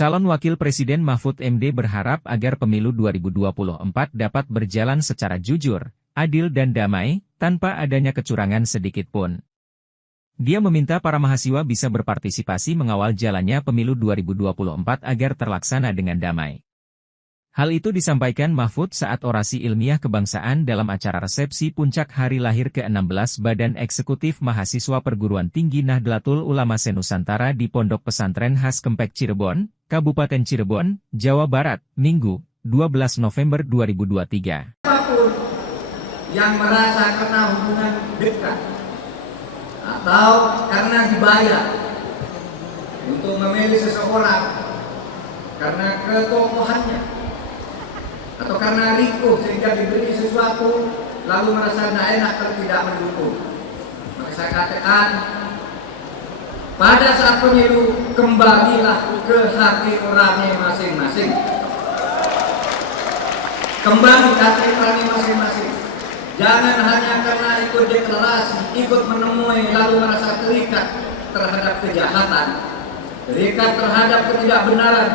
Calon Wakil Presiden Mahfud MD berharap agar pemilu 2024 dapat berjalan secara jujur, adil dan damai, tanpa adanya kecurangan sedikit pun. Dia meminta para mahasiswa bisa berpartisipasi mengawal jalannya pemilu 2024 agar terlaksana dengan damai. Hal itu disampaikan Mahfud saat orasi ilmiah kebangsaan dalam acara resepsi puncak hari lahir ke-16 Badan Eksekutif Mahasiswa Perguruan Tinggi Nahdlatul Ulama Se-Nusantara di Pondok Pesantren Khas Kempek Cirebon, Kabupaten Cirebon, Jawa Barat, Minggu, 12 November 2023. Siapapun yang merasa kena hubungan dekat atau karena dibayar untuk memilih seseorang karena ketokohannya atau karena rikuh sehingga diberi sesuatu lalu merasa tidak enak kalau tidak mendukung, maka saya katakan pada saat pemilu kembalilah ke hati nurani masing-masing, kembali ke hati nurani masing-masing. Jangan hanya karena ikut deklarasi, ikut menemui lalu merasa terikat terhadap kejahatan, terikat terhadap ketidakbenaran,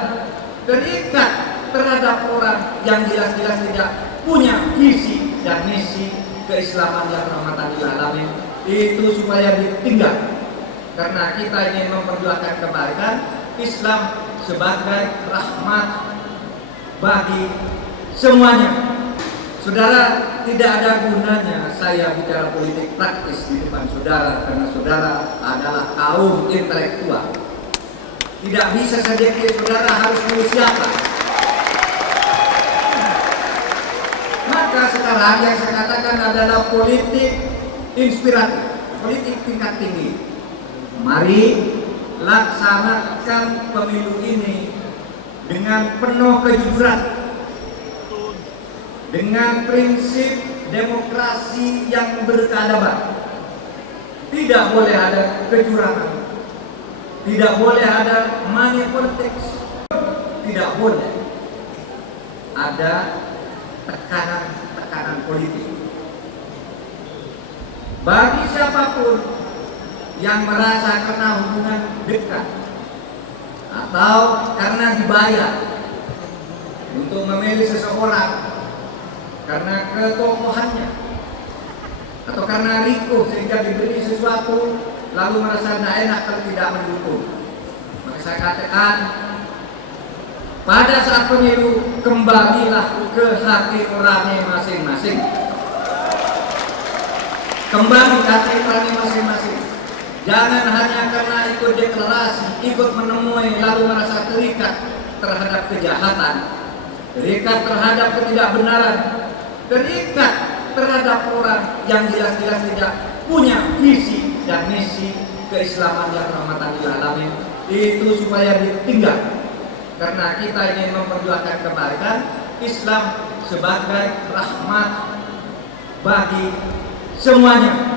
terikat terhadap orang yang jelas-jelas tidak punya visi dan misi keislaman yang rahmatan lil alamin. Itu supaya ditinggal, karena kita ingin memperjuangkan kebaikan Islam sebagai rahmat bagi semuanya. Saudara, tidak ada gunanya saya bicara politik praktis di depan saudara, karena saudara adalah kaum intelektual. Tidak bisa saja saudara harus milih siapa. Maka sekarang yang saya katakan adalah politik inspiratif, politik tingkat tinggi. Mari laksanakan pemilu ini dengan penuh kejujuran, dengan prinsip demokrasi yang berkeadaban. Tidak boleh ada kecurangan, tidak boleh ada money politics, tidak boleh ada tekanan politik. Bagi siapapun yang merasa kena hubungan dekat atau karena dibayar untuk memilih seseorang karena ketokohannya atau karena rikuh sehingga diberi sesuatu lalu merasa tidak enak kalau tidak mendukung, maka saya katakan pada saat pemilu kembalilah ke hati nurani masing-masing, kembali ke hati nurani masing-masing. Jangan hanya karena ikut deklarasi, ikut menemui lalu merasa terikat terhadap kejahatan, terikat terhadap ketidakbenaran, terikat terhadap orang yang jelas-jelas tidak punya visi dan misi keislaman yang rahmatan lil alamin. Itu supaya ditinggal, karena kita ingin memperjuangkan kebaikan Islam sebagai rahmat bagi semuanya.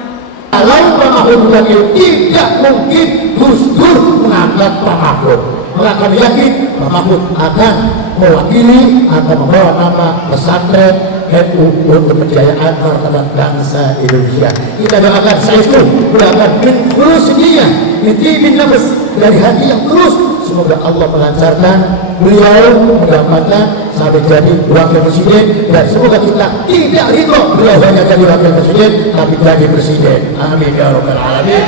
Kalau Pak Mahfud yakin tidak mungkin Gus Dur mengangkat Pak Mahfud, maka kami yakin Pak Mahfud akan mewakili atau membawa nama pesantren NU untuk kejayaan martabat bangsa Indonesia. Kita doakan saestu, doakan min khulus niyah, min nafas, dari hati yang tulus. Semoga Allah melancarkan beliau mendapatkan sampai jadi wakil presiden, dan semoga kita tidak ridho beliau hanya jadi wakil presiden tapi jadi presiden. Amin ya rabbal alamin.